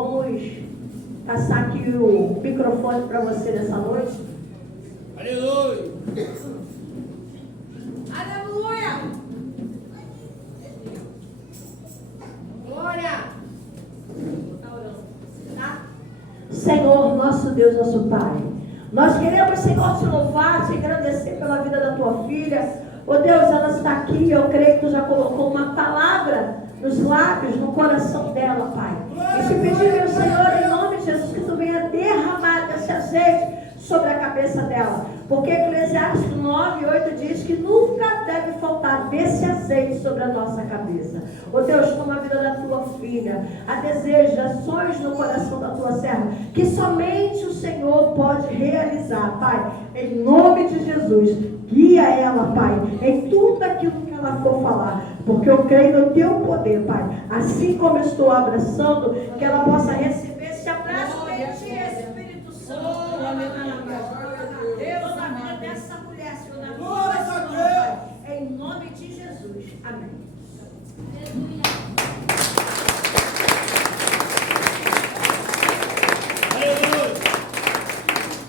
vamos passar aqui o microfone para você nessa noite. Aleluia! Aleluia! Glória! Tá? Senhor, nosso Deus, nosso Pai, nós queremos, Senhor, te louvar, te agradecer pela vida da tua filha. Oh Deus, ela está aqui, eu creio que tu já colocou uma palavra nos lábios, no coração dela, Pai. E te pedimos, Senhor, em nome de Jesus, que tu venha derramar desse azeite sobre a cabeça dela. Porque Eclesiastes 9:8 diz que nunca deve faltar desse azeite sobre a nossa cabeça. Oh Deus, toma a vida da tua filha, a desejos, a sonhos no coração da tua serva, que somente o Senhor pode realizar, Pai. Em nome de Jesus, guia ela, Pai, em tudo aquilo que ela for falar, porque eu creio no teu poder, Pai. Assim como eu estou abraçando, que ela possa receber esse abraço de ti, Espírito Santo. Deus, na vida dessa mulher, Senhor, na vida dessa mulher, Pai, em nome de Jesus. Amém.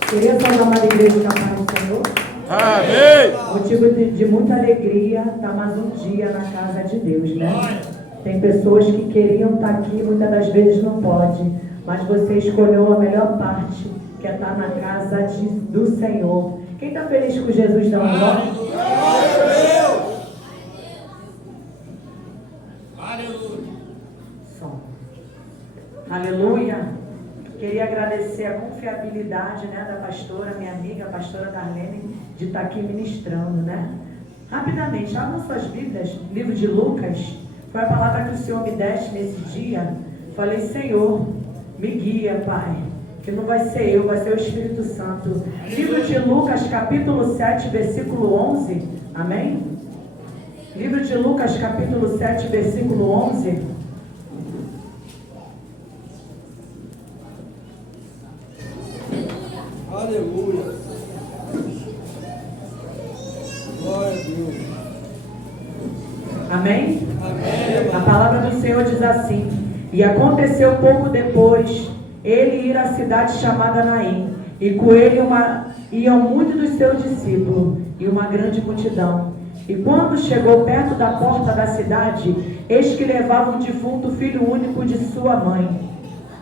Queria falar uma igreja da paz do Senhor. Amém! Motivo de muita alegria estar mais um dia na casa de Deus, né? Tem pessoas que queriam estar aqui, muitas das vezes não pode, mas você escolheu a melhor parte, que é estar na casa do Senhor. Quem está feliz com Jesus, dá um glória? Aleluia! Som. Aleluia! Queria agradecer a confiabilidade, né, da pastora, minha amiga, a pastora Darlene, de estar aqui ministrando, né? Rapidamente, abram suas Bíblias, livro de Lucas. Foi a palavra que o Senhor me deste nesse dia. Falei, Senhor, me guia, Pai, que não vai ser eu, vai ser o Espírito Santo. Livro de Lucas, capítulo 7, versículo 11. Amém? Livro de Lucas, capítulo 7, versículo 11. Aleluia! Glória a Deus! Amém? Amém! A palavra do Senhor diz assim: e aconteceu pouco depois, ele ir à cidade chamada Naim, e com ele iam muitos dos seus discípulos, e uma grande multidão. E quando chegou perto da porta da cidade, eis que levava um defunto filho único de sua mãe,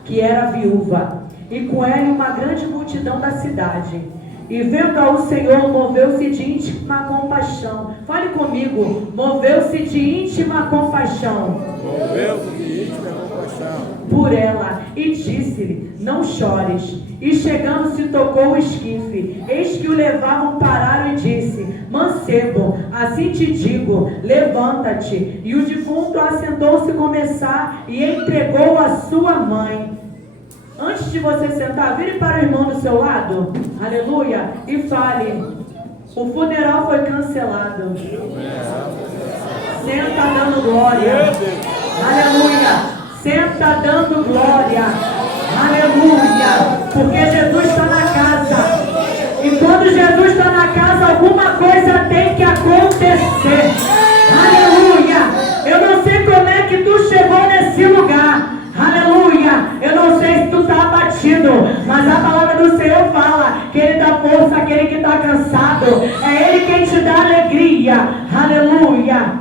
que era viúva, e com ele uma grande multidão da cidade. E vendo-a o Senhor, moveu-se de íntima compaixão. Fale comigo, moveu-se de íntima compaixão. Moveu-se de íntima compaixão Por ela, e disse-lhe, não chores. E chegando-se tocou o esquife. Eis que o levavam, pararam e disse, mancebo, assim te digo, levanta-te. E o defunto assentou-se começar e entregou a sua mãe. Antes de você sentar, vire para o irmão do seu lado, aleluia, e fale, o funeral foi cancelado. Senta dando glória, aleluia, senta dando glória, aleluia, porque Jesus está na casa, e quando Jesus está na casa, alguma coisa tem que acontecer, aleluia. Eu não sei como é que tu chegou nesse lugar, aleluia, eu não sei se tu está abatido, mas a palavra do Senhor fala que Ele dá força àquele que está cansado, é Ele quem te dá alegria, aleluia.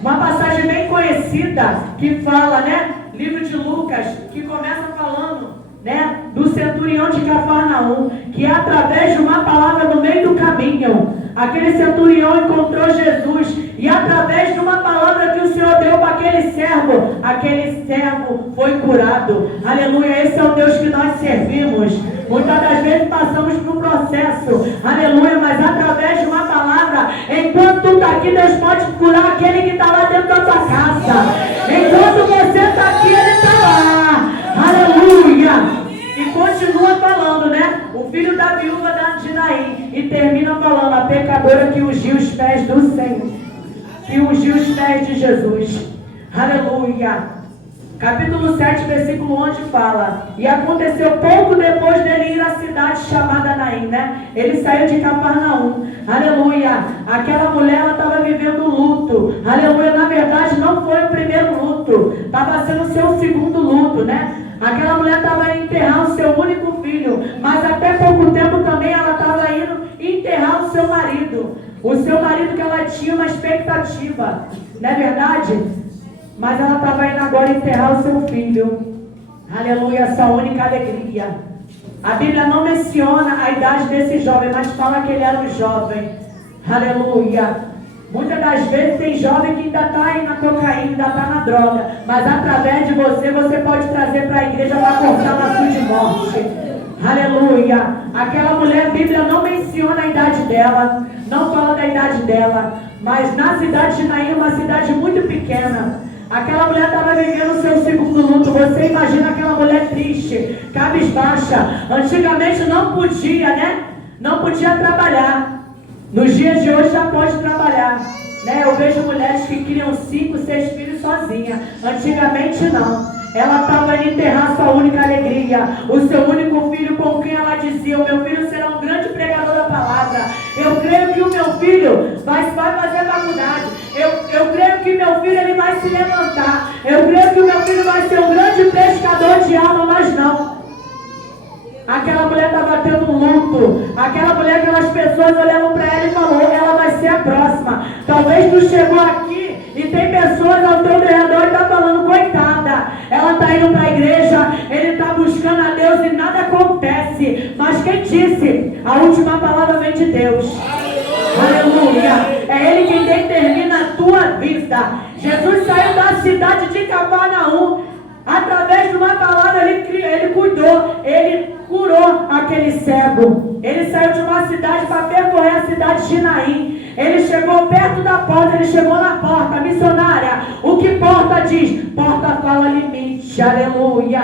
Uma passagem bem conhecida que fala, né, livro de Lucas, que começa falando, né, do centurião de Cafarnaum, que através de uma palavra no meio do caminho, aquele centurião encontrou Jesus, e através de uma palavra que o Senhor deu para aquele servo foi curado. Aleluia, esse é o Deus que nós servimos. Muitas das vezes passamos por um processo, aleluia, mas através de uma palavra, enquanto tu está aqui, Deus pode curar aquele que está lá dentro da tua casa. Enquanto você está aqui, Ele está lá, aleluia. E continua falando, né? O filho da viúva de Naim. E termina falando, a pecadora que ungiu os pés do Senhor, que ungiu os pés de Jesus. Aleluia. Capítulo 7, versículo 11 fala, e aconteceu pouco depois dele ir à cidade chamada Naim, né? Ele saiu de Cafarnaum, aleluia. Aquela mulher, ela estava vivendo luto, aleluia. Na verdade, não foi o primeiro luto, estava sendo o seu segundo luto, né? Aquela enterrar o seu único filho, mas até pouco tempo também ela estava indo enterrar o seu marido. O seu marido que ela tinha uma expectativa, não é verdade? Mas ela estava indo agora enterrar o seu filho. Aleluia, essa única alegria. A Bíblia não menciona a idade desse jovem, mas fala que ele era um jovem. Aleluia. Muitas das vezes tem jovem que ainda está aí na cocaína, ainda está na droga. Mas através de você, você pode trazer para a igreja para cortar laço de morte. Aleluia. Aquela mulher, a Bíblia não menciona a idade dela. Não fala da idade dela. Mas na cidade de Naim, uma cidade muito pequena, aquela mulher estava vivendo o seu segundo luto. Você imagina aquela mulher triste, cabisbaixa. Antigamente não podia, né? Não podia trabalhar. Nos dias de hoje já pode trabalhar, né? Eu vejo mulheres que criam 5, 6 filhos sozinha. Antigamente não. Ela estava indo enterrar sua única alegria, o seu único filho, com quem ela dizia: o meu filho será um grande pregador da palavra. Eu creio que o meu filho vai fazer faculdade. Eu creio que meu filho ele vai se levantar. Eu creio que o meu filho vai ser um grande pescador de alma, mas não. Aquela mulher estava tendo um luto. Aquela mulher, aquelas pessoas olhavam para ela e falaram: ela vai ser a próxima. Talvez tu chegou aqui e tem pessoas ao teu redor e está falando: coitada, ela está indo para a igreja, ele está buscando a Deus e nada acontece. Mas quem disse? A última palavra vem de Deus. Aleluia. É Ele quem determina a tua vida. Jesus saiu da cidade de Cafarnaum. Através de uma palavra ele cuidou, ele curou aquele cego. Ele saiu de uma cidade para percorrer a cidade de Naim. Ele chegou perto da porta, ele chegou na porta. Missionária, o que porta diz? Porta fala limite, aleluia.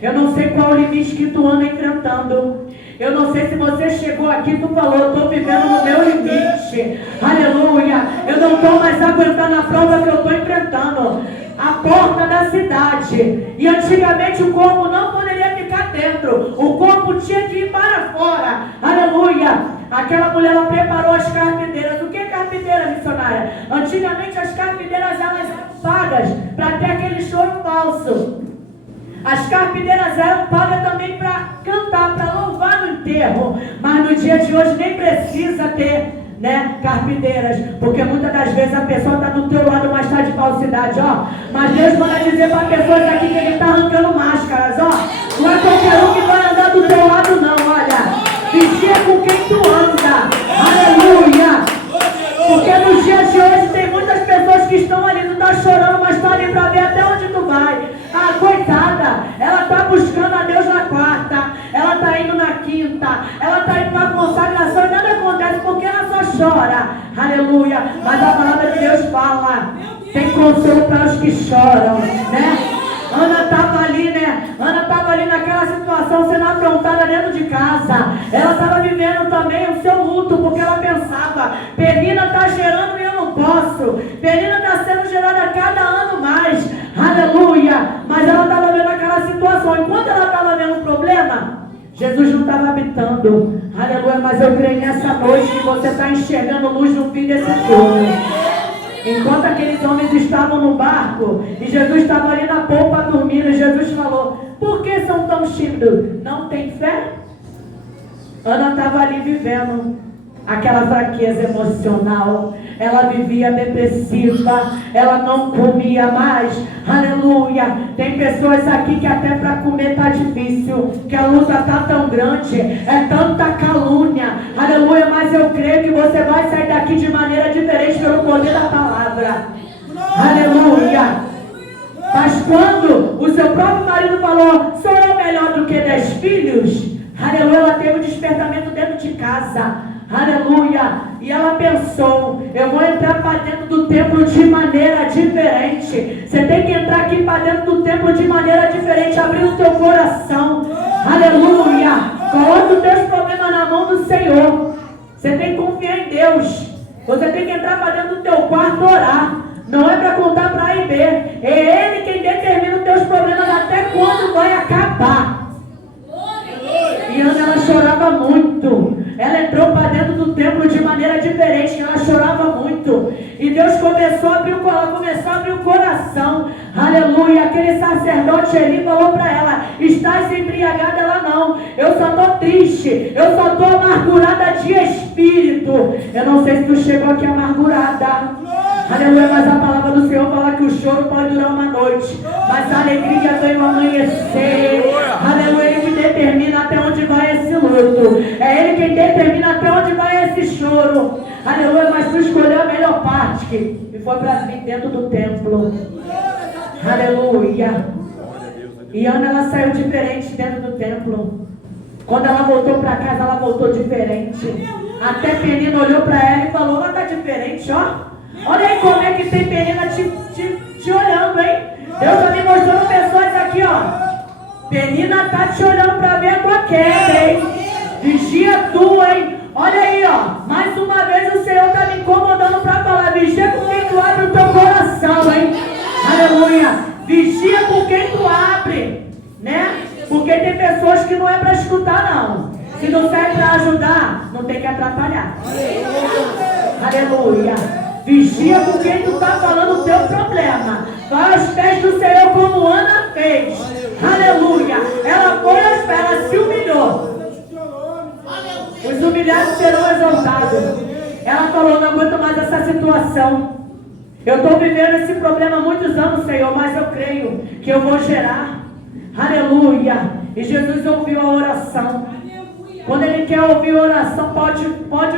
Eu não sei qual o limite que tu anda enfrentando. Eu não sei se você chegou aqui e tu falou: eu estou vivendo no meu limite, aleluia. Eu não estou mais aguentando a prova que eu estou enfrentando. A porta da cidade. E antigamente o corpo não poderia ficar dentro. O corpo tinha que ir para fora. Aleluia. Aquela mulher, ela preparou as carpideiras. O que é carpideira, missionária? Antigamente as carpideiras elas eram pagas para ter aquele choro falso. As carpideiras eram pagas também para cantar, para louvar no enterro. Mas no dia de hoje nem precisa ter, né, carpideiras, porque muitas das vezes a pessoa está do teu lado, mas está de falsidade, ó. Mas Deus manda dizer para pessoas aqui que Ele está arrancando máscaras, ó. Não é qualquer um que vai andar do teu lado, não, olha. Vigia com quem tu anda, aleluia. Porque nos dias de hoje tem muitas pessoas que estão ali, tu está chorando, mas está ali para ver até onde tu vai. Ah, coitada, ela está buscando a Deus na quarta, ela está indo na quinta, ela está indo para a consagração e nada acontece porque ela só chora, aleluia. Mas a palavra de Deus fala: tem consolo para os que choram, né? Ana estava ali, né? Ana estava ali naquela situação, sendo afrontada dentro de casa. Ela estava vivendo também o seu luto, porque ela pensava: Penina está gerando e eu não posso. Penina está sendo gerada a cada ano mais. Aleluia. Mas ela estava vendo aquela situação. Enquanto ela estava vendo o problema, Jesus não estava habitando. Aleluia. Mas eu creio nessa noite que você está enxergando luz no fim desse túnel. Enquanto aqueles homens estavam no barco e Jesus estava ali na polpa dormindo, Jesus falou: por que são tão tímidos? Não tem fé? Ana estava ali vivendo aquela fraqueza emocional. Ela vivia depressiva, ela não comia mais, aleluia. Tem pessoas aqui que até para comer está difícil, que a luta está tão grande, é tanta calúnia, aleluia. Mas eu creio que você vai sair daqui de maneira diferente pelo poder da palavra, aleluia. Mas quando o seu próprio marido falou: sou eu melhor do que 10 filhos, aleluia, ela teve um despertamento dentro de casa. Aleluia. E ela pensou: eu vou entrar para dentro do templo de maneira diferente. Você tem que entrar aqui para dentro do templo de maneira diferente, abrindo o teu coração. Aleluia. Coloque os teus problemas na mão do Senhor. Você tem que confiar em Deus. Você tem que entrar para dentro do teu quarto orar. Não é para contar para A e B. É Ele quem determina os teus problemas até quando vai acabar. E Ana, ela chorava muito. Ela entrou para dentro do templo de maneira diferente. Ela chorava muito. E Deus começou a abrir o coração. Aleluia. Aquele sacerdote ali falou para ela: estás embriagada, ela não. Eu só estou triste, eu só estou amargurada de espírito. Eu não sei se tu chegou aqui amargurada. Aleluia, mas a palavra do Senhor fala que o choro pode durar uma noite, mas a alegria vem no amanhecer. Aleluia, Ele que determina até onde vai esse luto. É Ele quem determina até onde vai esse choro. Aleluia, mas tu escolheu a melhor parte e foi para vir dentro do templo. Aleluia. E Ana, ela saiu diferente dentro do templo. Quando ela voltou para casa, ela voltou diferente. Até Penina olhou para ela e falou: ela está diferente, ó. Olha aí como é que tem Penina te olhando, hein? Deus está me mostrando pessoas aqui, ó. Penina está te olhando para ver a tua queda, hein? Vigia tu, hein? Olha aí, ó. Mais uma vez o Senhor está me incomodando para falar: vigia com quem tu abre o teu coração, hein? Aleluia. Vigia com quem tu abre, né? Porque tem pessoas que não é para escutar, não. Se não serve para ajudar, não tem que atrapalhar. Aleluia. Vigia com quem tu está falando o teu problema. Vai aos pés do Senhor como Ana fez. Aleluia. Ela foi aos pés, ela se humilhou. Os humilhados serão exaltados. Ela falou: não aguento mais essa situação. Eu estou vivendo esse problema há muitos anos, Senhor, mas eu creio que eu vou gerar. Aleluia. E Jesus ouviu a oração. Quando Ele quer ouvir a oração, pode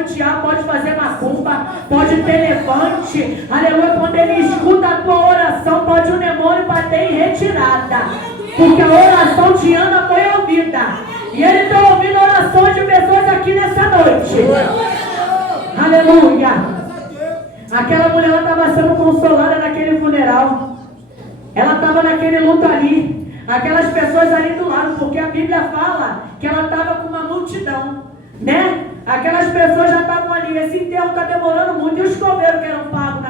odiar, pode fazer macumba, pode ter levante. Aleluia. Quando Ele escuta a tua oração, pode o demônio bater em retirada. Porque a oração de Ana foi ouvida. E Ele está ouvindo orações de pessoas aqui nessa noite. Aleluia. Aquela mulher, ela estava sendo consolada naquele funeral. Ela estava naquele luto ali. Aquelas pessoas ali do lado, porque a Bíblia fala que ela estava com uma multidão, né? Aquelas pessoas já estavam ali. Esse enterro está demorando muito. E os coveiros que eram pagos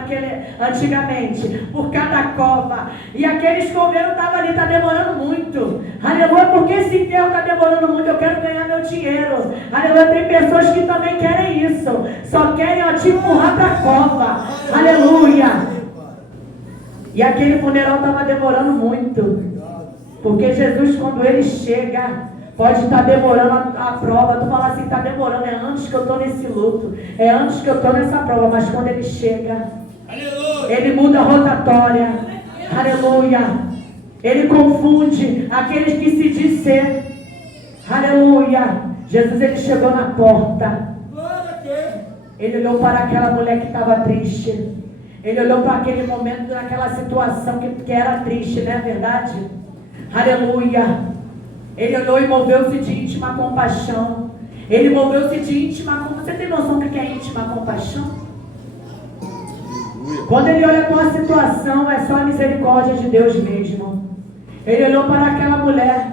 antigamente, por cada cova. E aqueles coveiros estavam ali, está demorando muito. Aleluia, porque esse enterro está demorando muito. Eu quero ganhar meu dinheiro. Aleluia, tem pessoas que também querem isso. Só querem, ó, te empurrar para a cova. Aleluia. E aquele funeral estava demorando muito. Porque Jesus, quando Ele chega, pode estar demorando a prova. Tu fala assim: está demorando, é antes que eu estou nesse luto, é antes que eu estou nessa prova. Mas quando Ele chega, aleluia, Ele muda a rotatória. Aleluia. Ele confunde aqueles que se diz ser. Aleluia. Jesus, Ele chegou na porta. Ele olhou para aquela mulher que estava triste. Ele olhou para aquele momento, naquela situação que era triste, não é verdade? Aleluia. Ele olhou e moveu-se de íntima compaixão. Ele moveu-se de íntima compaixão. Você tem noção do que é íntima compaixão? Quando Ele olha para a situação, é só a misericórdia de Deus mesmo. Ele olhou para aquela mulher.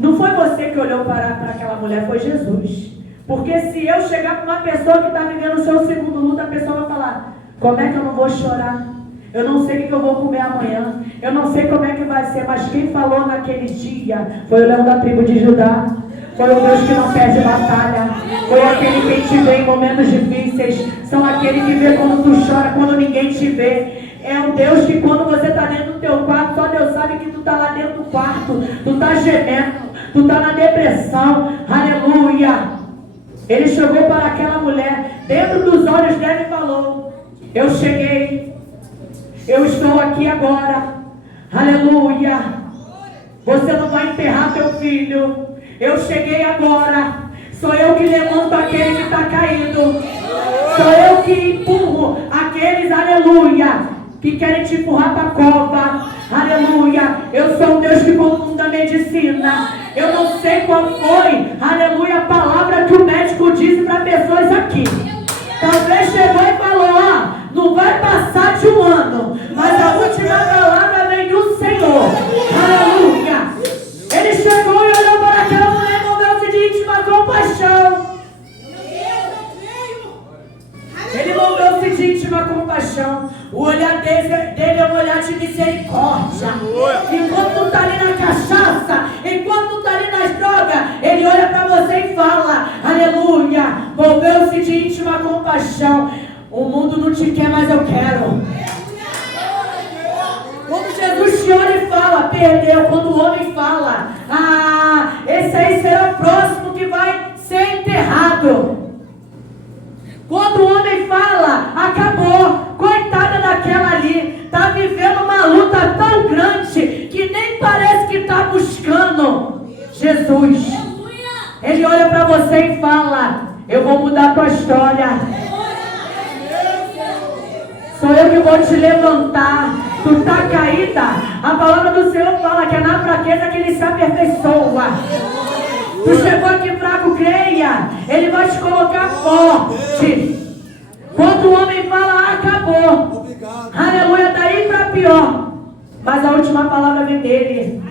Não foi você que olhou para aquela mulher, foi Jesus. Porque se eu chegar para uma pessoa que está vivendo o seu segundo luto, a pessoa vai falar: como é que eu não vou chorar? Eu não sei o que eu vou comer amanhã. Eu não sei como é que vai ser. Mas quem falou naquele dia foi o leão da tribo de Judá. Foi o Deus que não perde batalha. Foi aquele que te vê em momentos difíceis. São aquele que vê quando tu chora, quando ninguém te vê. É um Deus que quando você está dentro do teu quarto, só Deus sabe que tu está lá dentro do quarto. Tu está gemendo. Tu está na depressão. Aleluia. Ele chegou para aquela mulher, dentro dos olhos dela, e falou: eu cheguei. Eu estou aqui agora. Aleluia. Você não vai enterrar teu filho. Eu cheguei agora. Sou eu que levanto aquele que está caído. Sou eu que empurro aqueles, aleluia, que querem te empurrar para a cova. Aleluia. Eu sou um Deus que confunda a medicina. Eu não sei qual foi, aleluia, a palavra que o médico disse para pessoas aqui. Talvez chegou e falou: ó, não vai passar de um ano, mas a última palavra vem do Senhor. Aleluia. Ele chegou e olhou para aquela mulher, moveu-se de íntima compaixão. Ele moveu-se de íntima compaixão. O olhar dele é um olhar de misericórdia. Enquanto tu está ali na cachaça, enquanto tu está ali nas drogas, Ele olha para você e fala: aleluia. Moveu-se de íntima compaixão. O mundo não te quer, mas eu quero. Quando Jesus te olha e fala: perdeu. Quando o homem fala: lado. Quando o homem fala, acabou. Coitada daquela ali, está vivendo uma luta tão grande que nem parece que está buscando Jesus. Ele olha para você e fala: eu vou mudar a tua história. Sou eu que vou te levantar. Tu está caída. A palavra do Senhor fala que é na fraqueza que Ele se aperfeiçoa. Tu chegou aqui fraco, creia. Ele vai te colocar forte. Quando o homem fala, acabou. Aleluia, daí para pior. Mas a última palavra vem dele.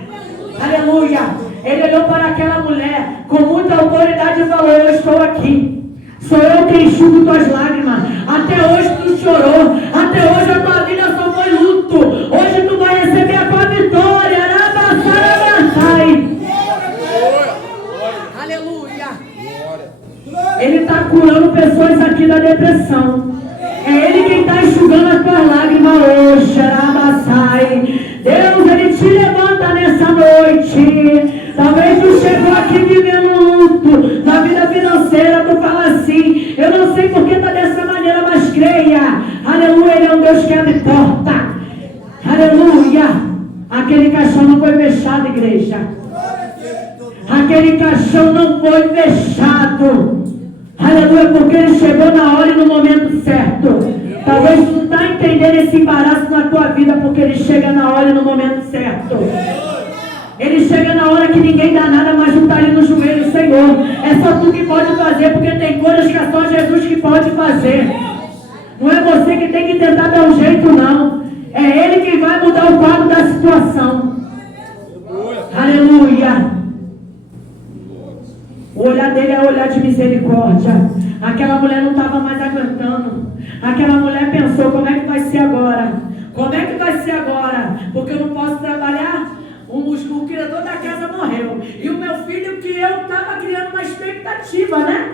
Aleluia. Ele olhou para aquela mulher com muita autoridade e falou: eu estou aqui. Sou eu que enxugo tuas lágrimas. Até hoje tu chorou. Até hoje a tua vida só foi luto. Hoje tu vai receber a tua vitória. Aleluia. Ele está curando pessoas aqui da depressão. É Ele quem está enxugando as tuas lágrimas hoje. Deus, Ele te levanta nessa noite. Talvez tu chegou aqui vivendo luto na vida financeira. Tu fala assim: eu não sei porque está dessa maneira, mas creia. Aleluia, Ele é um Deus que abre porta. Aleluia. Aquele caixão não foi fechado, igreja. Aquele caixão não foi fechado. Aleluia, porque Ele chegou na hora e no momento certo. Talvez tu não está entendendo esse embaraço na tua vida, porque Ele chega na hora e no momento certo. Ele chega na hora que ninguém dá nada, mas tu está ali no joelho: Senhor, é só tu que pode fazer, porque tem coisas que é só Jesus que pode fazer. Não é você que tem que tentar dar um jeito, não. É Ele que vai mudar o quadro da situação. Aleluia. O olhar dele é olhar de misericórdia. Aquela mulher não estava mais aguentando. Aquela mulher pensou: como é que vai ser agora? Como é que vai ser agora? Porque eu não posso trabalhar. O criador da casa morreu. E o meu filho, que eu estava criando uma expectativa, né?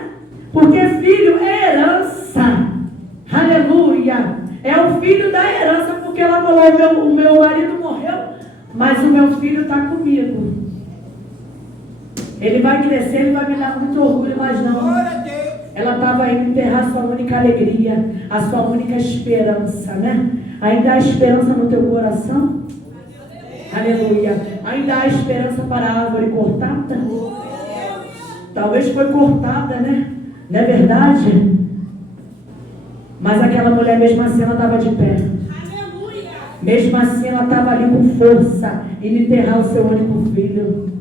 Porque filho é herança. Aleluia. É o filho da herança. Porque ela falou: o meu marido morreu, mas o meu filho está comigo. Ele vai crescer, ele vai me dar muito orgulho, mas não. Ela estava indo enterrar a sua única alegria, a sua única esperança, né? Ainda há esperança no teu coração? Aleluia. Ainda há esperança para a árvore cortada? Talvez foi cortada, né? Não é verdade? Mas aquela mulher, mesmo assim, ela estava de pé. Mesmo assim, ela estava ali com força em enterrar o seu único filho.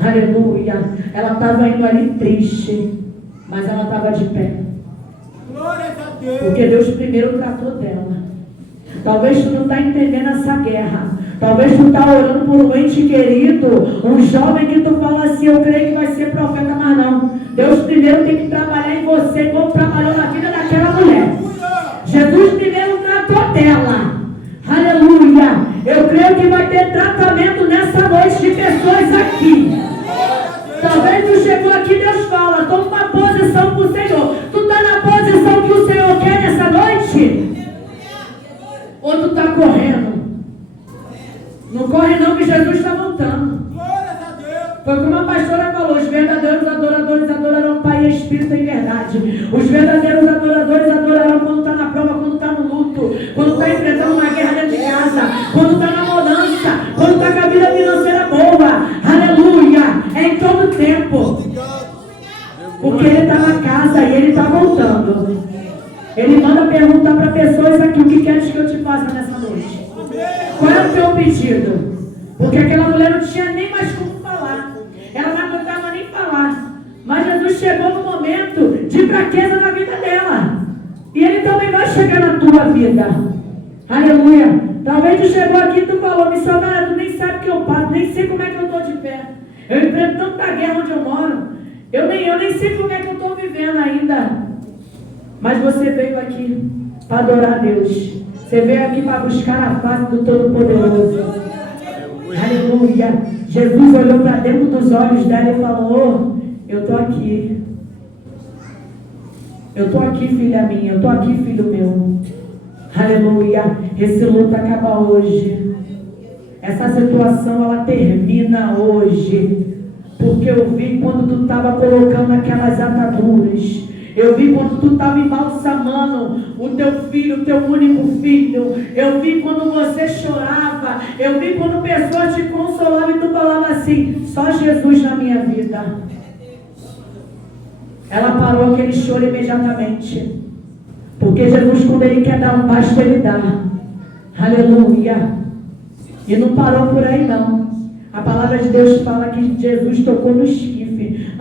Aleluia. Ela estava indo ali triste, mas ela estava de pé. Porque Deus primeiro tratou dela. Talvez tu não está entendendo essa guerra. Talvez tu está orando por um ente querido, um jovem que tu fala assim: eu creio que vai ser profeta, mas não. Deus primeiro tem que trabalhar em você, como trabalhou na vida daquela mulher. Jesus primeiro tratou dela. Aleluia. Eu creio que vai ter tratamento nessa noite de pessoas aqui. Talvez tu chegou aqui, Deus fala: toma uma posição para o Senhor. Tu está na posição que o Senhor quer nessa noite? Ou tu está correndo? Não corre não, que Jesus está voltando. Foi como a pastora falou: os verdadeiros adoradores adorarão o Pai em espírito e em verdade. Os verdadeiros adoradores adorarão quando está na prova, quando está no luto, quando está enfrentando uma guerra dentro de casa, quando está na mudança, quando está com a vida financeira boa. Aleluia. É em todo tempo. Porque Ele está na casa e Ele está voltando. Ele manda perguntar para pessoas aqui: o que queres que eu te faça nessa noite? Qual é o teu pedido? Porque aquela mulher não tinha nem mais como falar. Ela não aguentava nem falar. Mas Jesus chegou no momento de fraqueza na vida dela. E Ele também vai chegar na tua vida. Aleluia. Talvez tu chegou aqui e tu falou: missionário, tu nem sabe o que eu passo, nem sei como é que eu estou de pé. Eu enfrento tanta guerra onde eu moro. Eu nem sei como é que eu estou vivendo ainda. Mas você veio aqui para adorar a Deus. Você veio aqui para buscar a face do Todo-Poderoso. Aleluia. Jesus olhou para dentro dos olhos dela e falou: eu estou aqui. Eu estou aqui, filha minha. Eu estou aqui, filho meu. Aleluia. Esse luto acaba hoje. Essa situação, ela termina hoje. porque eu vi quando tu estava colocando aquelas ataduras. Eu vi quando tu estava embalsamando o teu filho, o teu único filho. Eu vi quando você chorava. Eu vi quando pessoas te consolavam e tu falava assim: só Jesus na minha vida. Ela parou aquele choro imediatamente. Porque Jesus, quando Ele quer dar um basta, Ele dá. Aleluia. E não parou por aí não. A palavra de Deus fala que Jesus tocou no esquife.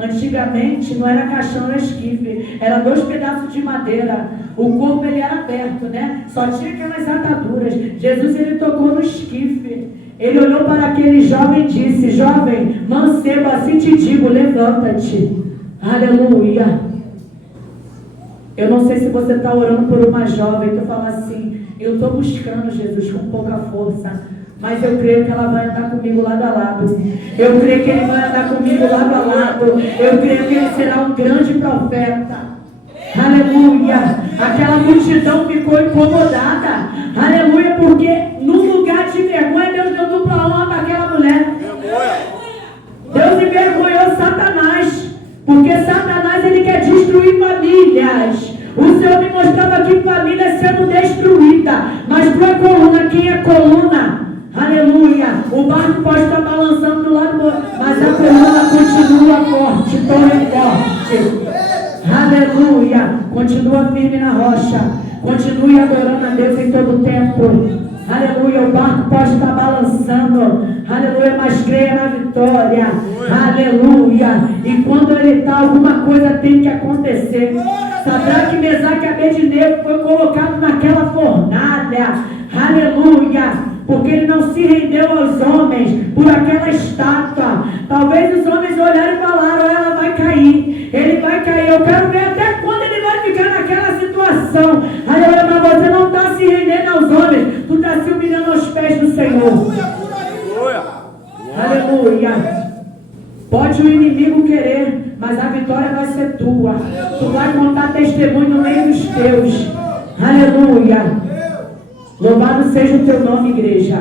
Antigamente não era caixão, era esquife. Era 2 pedaços de madeira. O corpo ele era aberto, né? Só tinha aquelas ataduras. Jesus ele tocou no esquife. Ele olhou para aquele jovem e disse: jovem, mancebo, assim te digo, levanta-te. Aleluia. Eu não sei se você está orando por uma jovem. Tu fala assim: eu estou buscando Jesus com pouca força, mas eu creio que ela vai andar comigo lado a lado. Eu creio que ele vai andar comigo lado a lado. Eu creio que ele será um grande profeta. Aleluia. Aquela multidão ficou incomodada. Aleluia, porque num lugar de vergonha Deus deu dupla honra para aquela mulher. Deus envergonhou Satanás, porque Satanás ele quer destruir famílias. O Senhor me mostrava aqui famílias sendo destruídas, mas para a coluna, quem é coluna? Aleluia. O barco pode estar balançando do lado, mas a coluna continua forte, torre forte. Aleluia. Continua firme na rocha. Continue adorando a Deus em todo o tempo. Aleluia. O barco pode estar balançando. Aleluia. Mas creia na vitória. Aleluia. E quando ele está, alguma coisa tem que acontecer. Sadraque, Mesaque e Abednego foi colocado naquela fornalha. Aleluia. Porque ele não se rendeu aos homens por aquela estátua. Talvez os homens olharam e falaram: ela vai cair, ele vai cair. Eu quero ver até quando ele vai ficar naquela situação. Aleluia, mas você não está se rendendo aos homens, tu está se humilhando aos pés do Senhor. Aleluia. Pode o inimigo querer, mas a vitória vai ser tua. Tu vai contar testemunho no meio dos teus. Aleluia. Louvado seja o teu nome, igreja.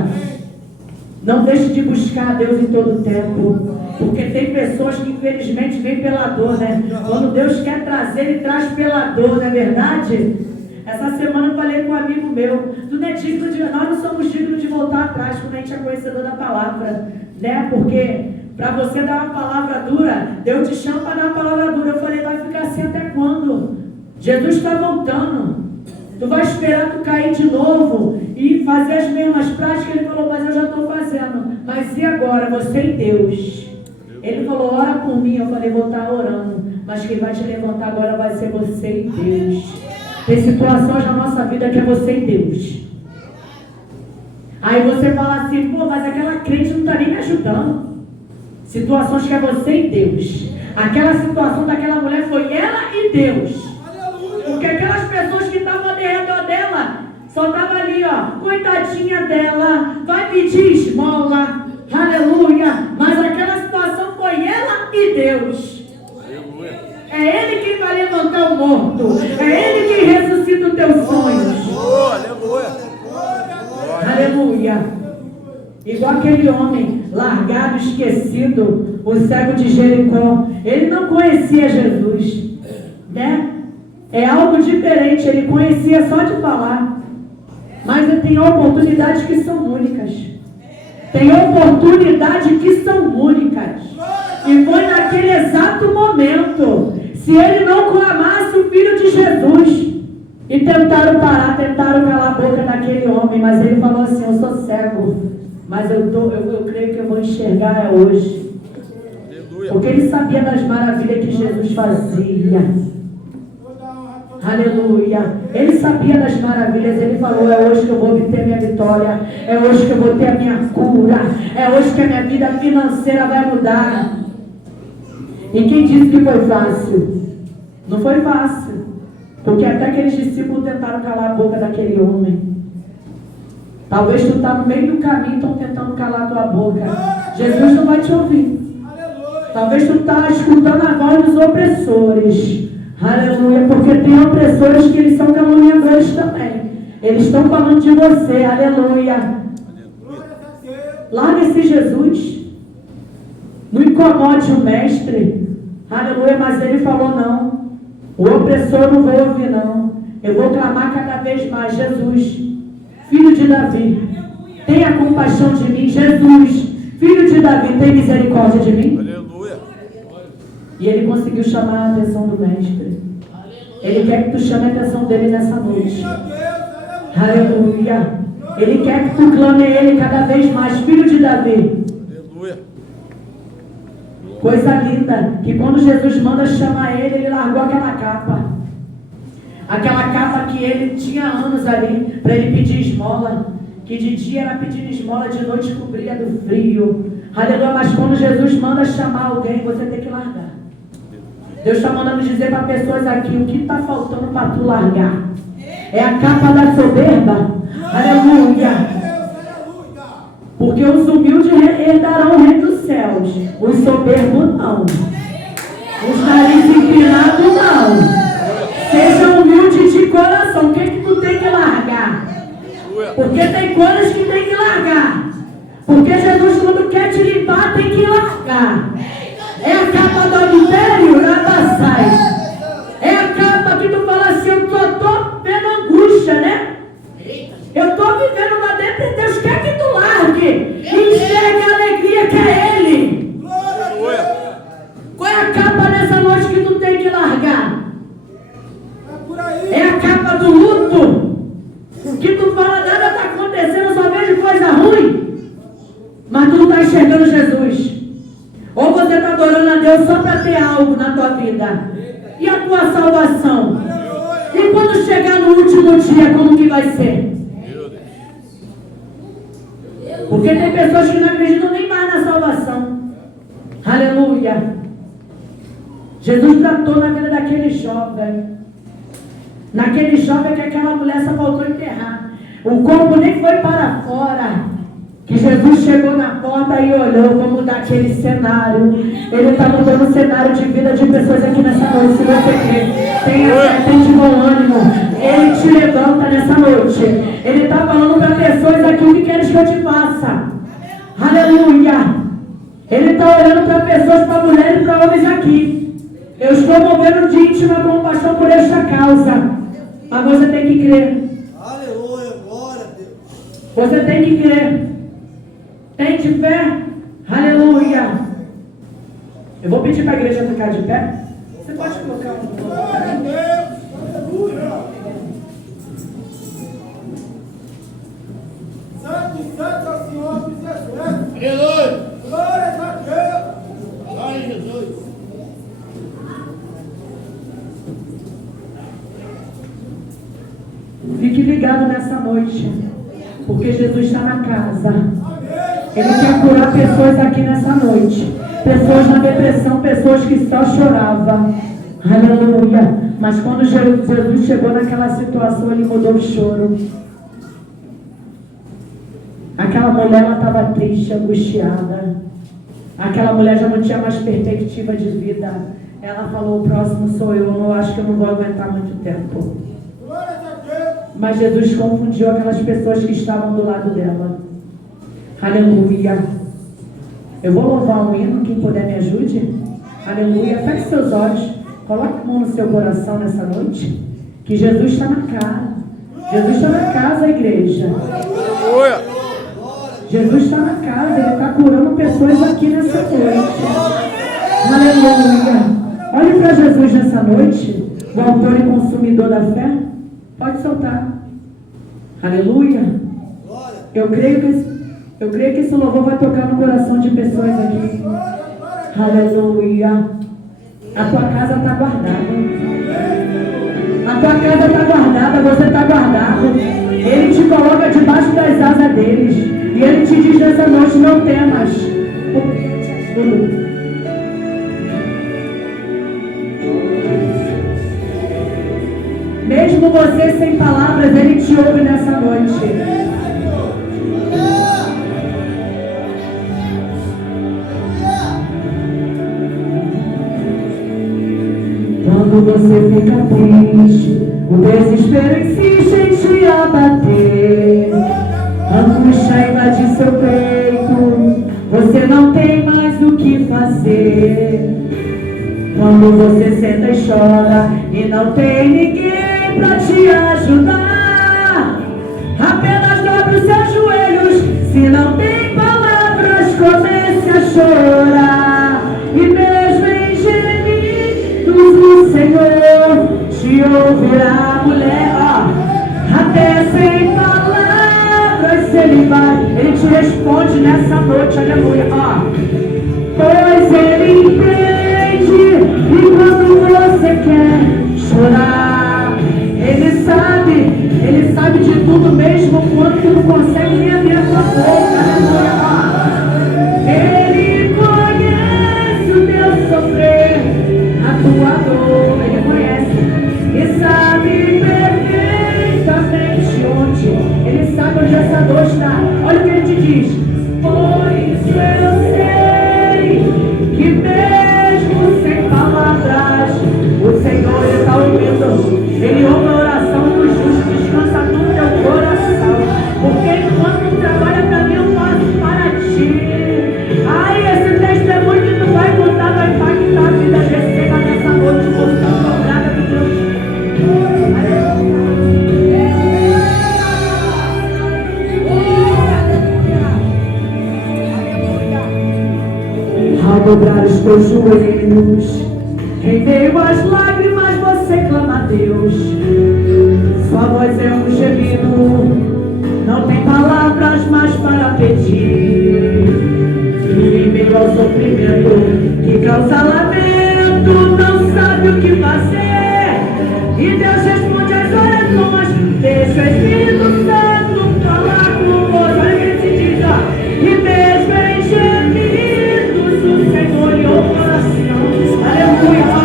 Não deixe de buscar a Deus em todo o tempo. Porque tem pessoas que infelizmente vêm pela dor, né? Quando Deus quer trazer, Ele traz pela dor, não é verdade? Essa semana eu falei com um amigo meu: tu não é digno de, nós não somos dignos de voltar atrás quando a gente é conhecedor da palavra, né? Porque para você dar uma palavra dura, Deus te chama para dar uma palavra dura. Eu falei: vai ficar assim até quando? Jesus está voltando. Tu vai esperar tu cair de novo e fazer as mesmas práticas? Ele falou: mas eu já estou fazendo. Mas e agora? Você e Deus. Ele falou: ora por mim. Eu falei: vou estar orando. Mas quem vai te levantar agora vai ser você e Deus. Tem situações na nossa vida que é você e Deus. Aí você fala assim: pô, mas aquela crente não está nem me ajudando. Situações que é você e Deus. Aquela situação daquela mulher foi ela e Deus. Porque aquelas pessoas que estavam ao redor dela, só estavam ali, ó, coitadinha dela, vai pedir esmola, aleluia. Mas aquela situação foi ela e Deus. É Ele quem vai levantar o morto. É Ele quem ressuscita os teus sonhos. Aleluia. Igual aquele homem largado, esquecido, o cego de Jericó. Ele não conhecia Jesus, né? É algo diferente, ele conhecia só de falar. Mas tem oportunidades que são únicas. Tem oportunidades que são únicas. E foi naquele exato momento. Se ele não clamasse o Filho de Jesus. E tentaram parar, tentaram calar a boca daquele homem. Mas ele falou assim: eu sou cego, mas eu creio que eu vou enxergar hoje. Porque ele sabia das maravilhas que Jesus fazia. Aleluia. Ele sabia das maravilhas. Ele falou: é hoje que eu vou obter minha vitória. É hoje que eu vou ter a minha cura. É hoje que a minha vida financeira vai mudar. E quem disse que foi fácil? Não foi fácil. Porque até aqueles discípulos tentaram calar a boca daquele homem. Talvez tu está no meio do caminho e estão tentando calar a tua boca. Jesus não vai te ouvir. Talvez tu está escutando a voz dos opressores. Aleluia, porque tem opressores que eles são caluniadores também. Eles estão falando de você, aleluia. Larga esse Jesus. Não incomode o mestre. Aleluia, mas ele falou não. O opressor não vou ouvir não. Eu vou clamar cada vez mais. Jesus, filho de Davi, tenha compaixão de mim. Jesus, filho de Davi, tem misericórdia de mim. Aleluia. E ele conseguiu chamar a atenção do mestre. Ele quer que tu chame a atenção dele nessa noite. Aleluia. Ele quer que tu clame a ele cada vez mais, filho de Davi. Aleluia. Coisa linda, que quando Jesus manda chamar ele, ele largou aquela capa. Aquela capa que ele tinha anos ali, para ele pedir esmola. Que de dia era pedindo esmola, de noite cobria do frio. Aleluia, mas quando Jesus manda chamar alguém, você tem que largar. Deus está mandando dizer para pessoas aqui, o que está faltando para tu largar? É a capa da soberba. Aleluia. Porque os humildes herdarão o reino dos céus. Os soberbos não. Os narizes inclinados não. Seja humilde de coração. O que que tu tem que largar? Porque tem coisas que tem que largar. Porque Jesus, quando quer te limpar, tem que largar. É a capa do adultério, nada sai. É a capa que tu fala assim, eu tô vendo angústia, né? Eu tô vivendo uma depressão. Deus quer que tu largue. Enxergue a alegria que é Ele. Qual é a capa nessa noite que tu tem que largar? É a capa do luto. Que tu fala, nada está acontecendo, só vejo coisa ruim. Mas tu não está enxergando Jesus. Ou você está adorando a Deus só para ter algo na tua vida. E a tua salvação? E quando chegar no último dia, como que vai ser? Porque tem pessoas que não acreditam nem mais na salvação. Aleluia. Jesus tratou na vida daquele jovem. Naquele jovem que aquela mulher só faltou enterrar. O corpo nem foi para fora. Que Jesus chegou na porta e olhou, vou mudar aquele cenário. Ele está mudando o cenário de vida de pessoas aqui nessa noite. Se você quer, tenha fé, tem de bom ânimo. Ele te levanta nessa noite. Ele está falando para pessoas aqui o que queres que eu te faça. Aleluia. Ele está olhando para pessoas, para mulheres e para homens aqui. Eu estou movendo de íntima compaixão por esta causa. Mas você tem que crer. Aleluia, glória a Deus. Você tem que crer. Tem de pé? Aleluia. Eu vou pedir para a igreja ficar de pé. Você pode colocar um... Glória a Deus. Aleluia. Santo, santo é o Senhor dos exércitos. Aleluia. Glória a Deus. Glória a Jesus. Fique ligado nessa noite. Porque Jesus está na casa. Ele quer curar pessoas aqui nessa noite. Pessoas na depressão, pessoas que só choravam. Aleluia. Mas quando Jesus chegou naquela situação, ele mudou o choro. Aquela mulher, ela estava triste, angustiada. Aquela mulher já não tinha mais perspectiva de vida. Ela falou, o próximo sou eu. Eu acho que eu não vou aguentar muito tempo. Mas Jesus confundiu aquelas pessoas que estavam do lado dela. Aleluia. Eu vou louvar um hino, quem puder me ajude. Aleluia. Feche seus olhos. Coloque a mão no seu coração nessa noite. Que Jesus está na casa. Jesus está na casa, igreja. Aleluia. Jesus está na casa. Ele está curando pessoas aqui nessa noite. Aleluia. Olhe para Jesus nessa noite. O autor e consumidor da fé. Pode soltar. Aleluia. Eu creio que esse louvor vai tocar no coração de pessoas aqui. Aleluia. A tua casa está guardada. A tua casa está guardada. Você está guardado. Ele te coloca debaixo das asas deles. E ele te diz nessa noite, não temas. Mesmo você sem palavras, ele te ouve nessa noite. Quando você fica triste, o desespero insiste em te abater. A angústia invade seu peito, Você não tem mais o que fazer. Quando você senta e chora e não tem ninguém pra te ajudar, apenas dobre os seus joelhos. Se não tem palavras, comece a chorar. E mesmo em gemidos o Senhor te ouvirá, mulher, ó. Até sem palavras ele vai, ele te responde nessa noite, aleluia, ó. Pois ele entende, e quando você quer chorar, ele sabe de tudo, mesmo quando tu não consegue nem abrir a tua boca, aleluia. Ele conhece o teu sofrer, a tua dor, ele conhece, e sabe perfeitamente onde, ele sabe onde essa dor está. Olha o que ele te diz: por isso eu sei que mesmo sem palavras, o Senhor está ouvindo. Ele ouve a oração do justo, descansa no teu coração, porque enquanto tu trabalha para mim, eu faço para ti. Ai, esse testemunho que tu vai contar vai impactar a vida. Receba nessa noite, porção dobrada do Deus. Ao dobrar os teus joelhos, em meio às lágrimas você clama a Deus. Sua voz é um gemido, não tem palavras mais para pedir. E em meio ao sofrimento que causa lamento, não sabe o que fazer. E Deus responde às orações, deixa o Espírito Santo falar com você. Olha o que ele te diz, ó. E mesmo em gemidos o Senhor lhe ouve a oração. Aleluia, ó.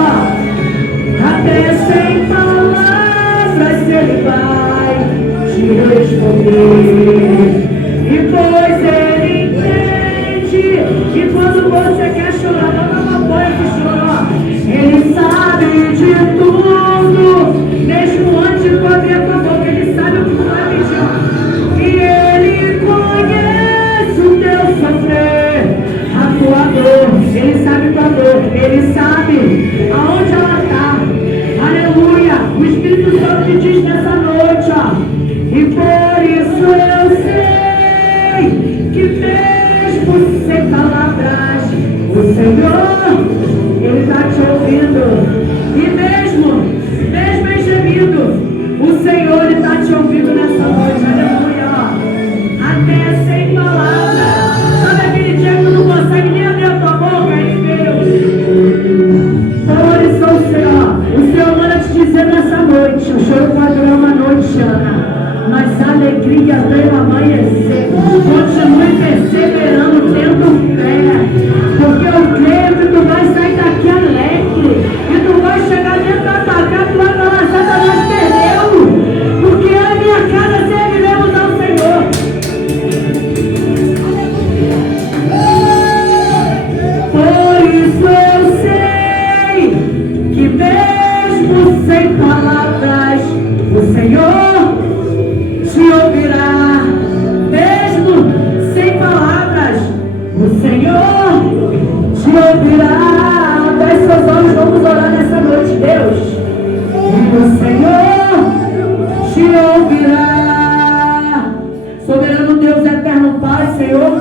Até sem palavras ele vai te responder. E pois ele entende que quando você quer chorar, não dá uma boia de chorar. Ele sabe de tudo, mesmo antes de abrir a tua boca, ele sabe o que tu vai pedir. E ele conhece o teu sofrer, a tua dor, ele sabe tua dor, ele sabe aonde ela está. Aleluia, o Espírito Santo te diz nessa noite, ó. E por isso eu sei que mesmo sem palavras, o Senhor, ele está te ouvindo. E mesmo em gemido, o Senhor está te ouvindo nessa noite. Aleluia, ó. Até sem palavras. Sabe aquele dia que tu não consegue nem abrir a tua boca? Ele veio. Por isso, o Senhor manda te dizer nessa noite: o choro pode durar uma noite, Ana, mas a alegria vem ao amanhecer. Continue perseverando, tendo fé, porque eu creio que tu vai sair daqui alegre, e tu vai chegar dentro da tua casa, tu vai falar: Satanás perdeu, porque eu e minha casa serviremos ao Senhor. Por isso eu sei que mesmo sem palavras, o Senhor te ouvirá. Mesmo sem palavras, o Senhor te ouvirá. Feche seus olhos, vamos orar nessa noite, Deus. E o Senhor te ouvirá. Soberano Deus, eterno Pai, Senhor,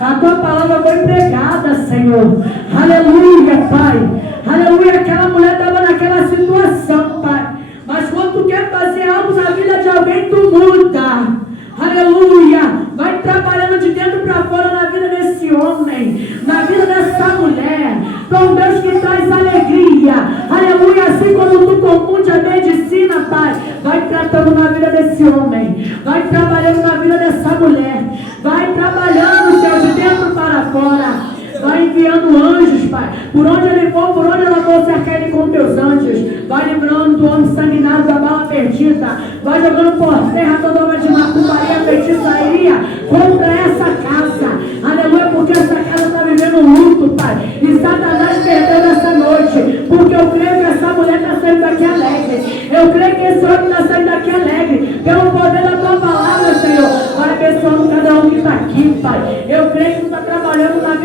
a tua palavra foi pregada, Senhor. Aleluia, Pai. Aleluia, aquela mulher estava naquela situação, Pai. Mas quando tu quer fazer algo na vida de alguém, tu muda. Aleluia. Vai trabalhando de dentro para fora na vida desse homem, na vida dessa mulher. Com Deus que traz alegria. Aleluia. Assim como tu confunde a medicina, Pai, vai tratando na vida desse homem. Vai trabalhando na vida dessa mulher. Vai trabalhando, Senhor, de dentro para fora. Vai enviando anjos, Pai. Por onde ele for, por onde ela for, cerca ele com teus anjos. Vai livrando do homem sanguinário da bala perdida. Vai jogando por terra toda obra de macumbaria, feitiçaria contra essa casa. Aleluia, porque essa casa está vivendo luto, Pai. E Satanás perdeu nessa noite. Porque eu creio que essa mulher está saindo daqui alegre. Eu creio que esse homem está saindo daqui alegre. Pelo poder da tua palavra, Senhor. Vai abençoando cada um que está aqui, Pai. Eu creio que tu está trabalhando na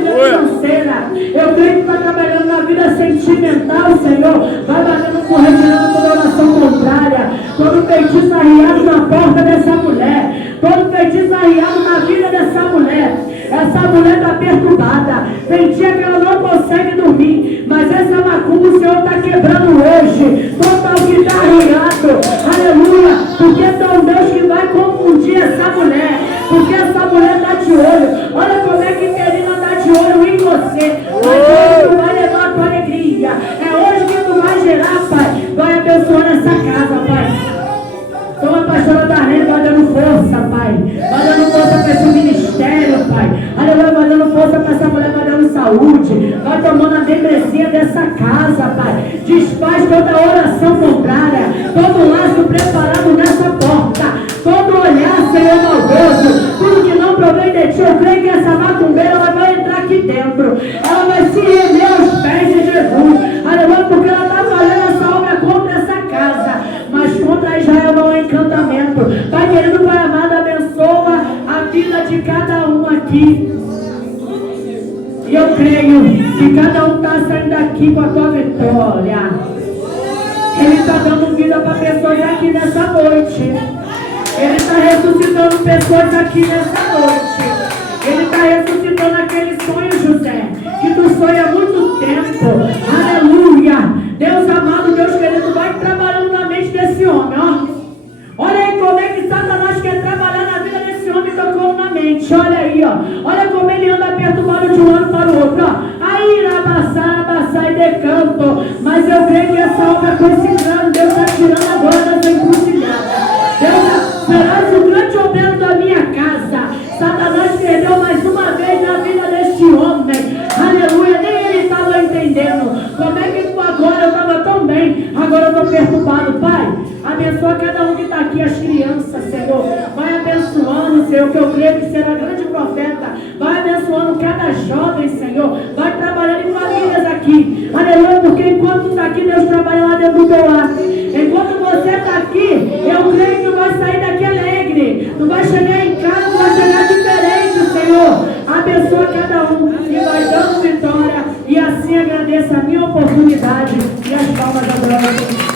sentimental, Senhor, vai batendo por retirando toda oração contrária, todo feitiço arriado na porta dessa mulher, todo feitiço arriado na vida dessa mulher. Essa mulher está perturbada, tem dia que ela não consegue dormir, mas essa macumba o Senhor está quebrando hoje, todo o que está arriado, aleluia, porque é um Deus que vai confundir essa mulher, porque essa mulher está de olho. Olha como é que Terina está de olho em você, mas hoje tu vai levar a tua alegria, é hoje que tu vai gerar, Pai, vai abençoar essa casa, Pai. Toma, pastora Darlene, vai dando força, Pai. Vai dando força para esse ministério, Pai. Aleluia, vai dando força para essa mulher, vai dando saúde. Vai tomando a membresia dessa casa, Pai. Desfaz toda oração contrária, todo laço preparado nessa porta, todo olhar, Senhor maldoso, tudo que não provém de ti. Eu creio que essa macumbeira ela vai entrar aqui dentro. Ela vai se render aos pés de Jesus. Aleluia, porque ela está fazendo essa obra contra essa casa, mas contra Israel não é encantamento. Pai querido, Pai amado, abençoa a vida de cada um aqui. E eu creio que cada um está saindo daqui com a tua vitória. Ele está dando vida para pessoas aqui nessa noite. Ele está ressuscitando pessoas aqui nessa noite. Ele está ressuscitando aquele sonho, José, que tu sonha há muito tempo. Aleluia. Deus amado, Deus querido, vai trabalhando na mente desse homem, ó. Olha aí como é que Satanás quer trabalhar na vida desse homem, tocou na mente. Olha aí, ó. Olha como ele anda perturbado de um lado para o outro, ó. Aí, abaçar e decanto. Mas eu creio que essa obra com esse grande Deus está tirando agora dessa encruzilhada. Deus, serás o grande obreiro da minha casa. Satanás perdeu mais uma vez na vida deste homem. Aleluia, nem ele estava entendendo. Como é que agora eu estava tão bem, agora eu estou perturbado, Pai? Abençoa cada um que está aqui, as crianças, Senhor. Vai abençoando, Senhor, que eu creio que será grande profeta. Vai abençoando cada jovem, Senhor. Vai trabalhando em famílias aqui. Aleluia, porque enquanto está aqui, Deus trabalha lá dentro do teu lar. Enquanto você está aqui, eu creio que tu vai sair daqui alegre. Tu vai chegar em casa, tu vai chegar diferente, Senhor. Abençoa cada um e vai dando vitória. E assim agradeça a minha oportunidade e as palmas da glória.